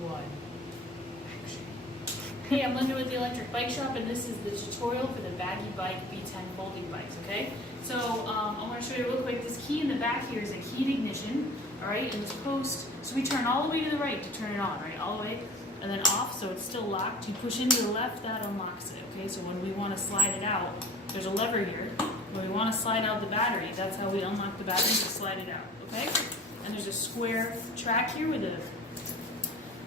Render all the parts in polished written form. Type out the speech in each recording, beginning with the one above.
one. Action. Hey, I'm Linda with the Electric Bike Shop, and this is the tutorial for the Bagibike B10 folding bikes, okay? So I want to show you real quick. This key in the back here is a keyed ignition, all right? And this post, so we turn all the way to the right to turn it on, right? All the way, and then off, so it's still locked. You push into the left, that unlocks it, okay? So when we want to slide it out, there's a lever here. When we want to slide out the battery, that's how we unlock the battery to slide it out, okay? And there's a square track here with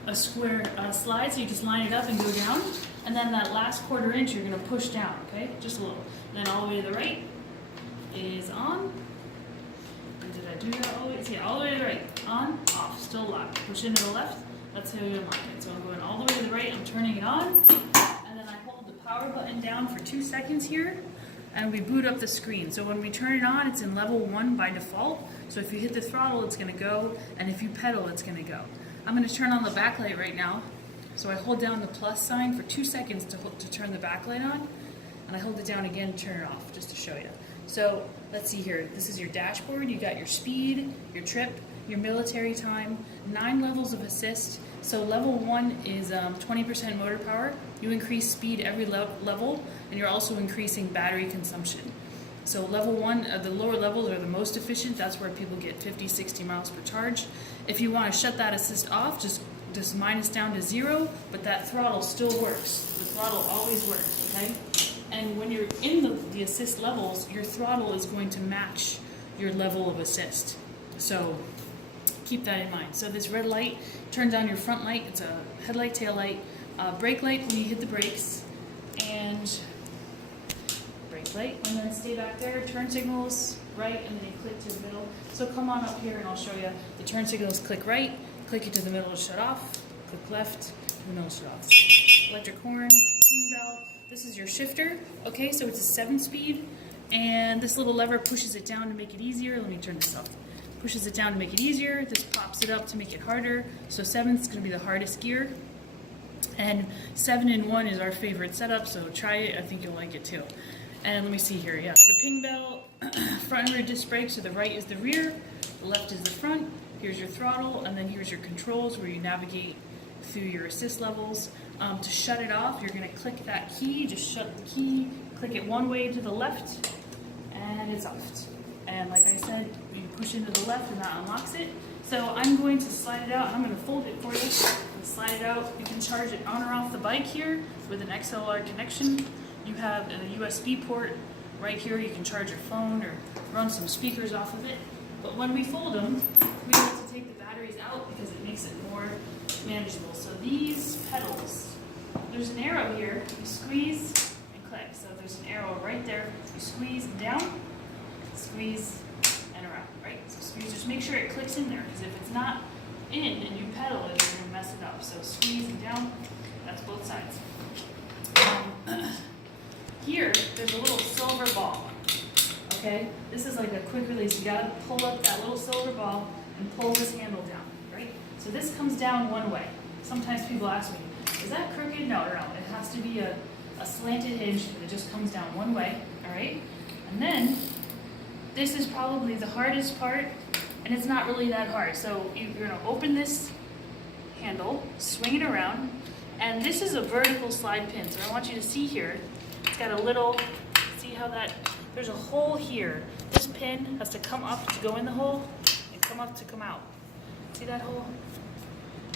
a square slide, so you just line it up and go down. And then that last 1/4 inch, you're going to push down, okay? Just a little. And then all the way to the right is on. And did I do that all the way? Yeah, all the way to the right. On, off, still locked. Push into the left. That's how you unlock it. So I'm going all the way to the right, I'm turning it on. And then I hold the power button down for 2 seconds here. And we boot up the screen. So when we turn it on, it's in level 1 by default. So if you hit the throttle, it's going to go. And if you pedal, it's going to go. I'm going to turn on the backlight right now. So I hold down the plus sign for 2 seconds to turn the backlight on. And I hold it down again to turn it off, just to show you. So let's see here. This is your dashboard. You got your speed, your trip, your military time, 9 levels of assist. So level 1 is 20% motor power. You increase speed every level, and you're also increasing battery consumption. So level 1, the lower levels are the most efficient. That's where people get 50, 60 miles per charge. If you want to shut that assist off, just minus down to 0, but that throttle still works. The throttle always works, okay? And when you're in the assist levels, your throttle is going to match your level of assist. So keep that in mind. So this red light turns on your front light. It's a headlight, tail light, brake light when you hit the brakes, and brake light. And then stay back there. Turn signals right, and then you click to the middle. So come on up here and I'll show you. The turn signals click right, click it to the middle to shut off, click left, to the middle to shut off. Electric horn, ping bell. This is your shifter, okay? So it's a 7-speed, and this little lever pushes it down to make it easier. Let me turn this off. Pushes it down to make it easier. This pops it up to make it harder. So 7 is going to be the hardest gear. And 7 and 1 is our favorite setup, so try it. I think you'll like it too. And let me see here. Yeah, the ping bell, front and rear disc brakes. So the right is the rear, the left is the front. Here's your throttle, and then here's your controls where you navigate through your assist levels. To shut it off, you're going to click that key. Just shut the key, click it one way to the left, and it's off. And like I said, you push into the left and that unlocks it. So I'm going to slide it out, and I'm going to fold it for you and slide it out. You can charge it on or off the bike here with an XLR connection. You have a USB port right here. You can charge your phone or run some speakers off of it. But when we fold them, we have to take the batteries out because it makes it more manageable. So these pedals, there's an arrow here. You squeeze and click. So there's an arrow right there. You squeeze down, squeeze, and around, right? So squeeze, just make sure it clicks in there, because if it's not in and you pedal it, you're going to mess it up. So squeeze and down, that's both sides. Here, there's a little silver ball, okay? This is like a quick release. You gotta pull up that little silver ball and pull this handle down, right? So this comes down one way. Sometimes people ask me, is that crooked? No, no, it has to be a slanted hinge that just comes down one way, all right? And then, this is probably the hardest part, and it's not really that hard. So you're gonna open this handle, swing it around, and this is a vertical slide pin. So I want you to see here, it's got a little, see how that, there's a hole here. This pin has to come up to go in the hole and come up to come out. See that hole?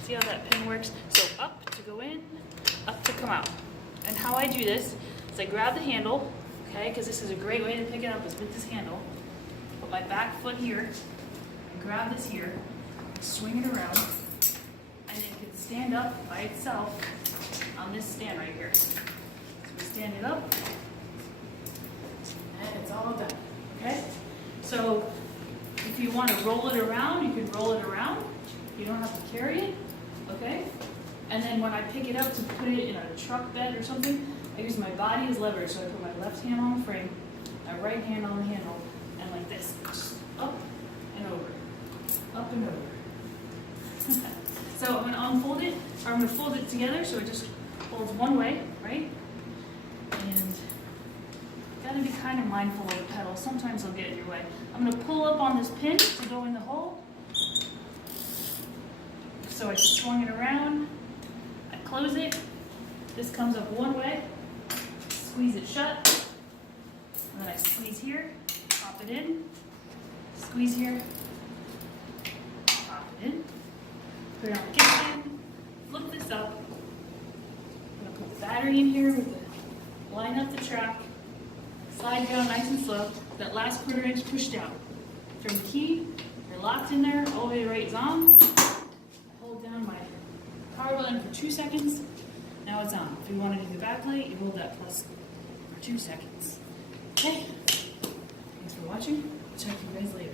See how that pin works? So up to go in, up to come out. And how I do this is I grab the handle, okay, because this is a great way to pick it up is with this handle. Put my back foot here, and grab this here, swing it around, and it can stand up by itself on this stand right here. So we stand it up, and it's all done, okay? So if you want to roll it around, you can roll it around. You don't have to carry it, okay? And then when I pick it up to put it in a truck bed or something, I use my body as leverage. So I put my left hand on the frame, my right hand on the handle, and like this, up and over, up and over. So I'm going to unfold it, or I'm going to fold it together so it just holds one way, right? And got to be kind of mindful of the pedal. Sometimes they'll get in your way. I'm going to pull up on this pin to go in the hole. So I swung it around, I close it, this comes up one way, squeeze it shut, and then I squeeze here, pop it in, squeeze here, pop it in, put it on the kickstand, flip this up, I'm gonna put the battery in here with the line up the track, slide down nice and slow, that last quarter inch pushed out. Turn the key, you're locked in there, all the way right is on. Hold down my power button for 2 seconds. Now it's on. If you want to do the backlight, you hold that plus for 2 seconds. Okay. Thanks for watching. Check you guys later.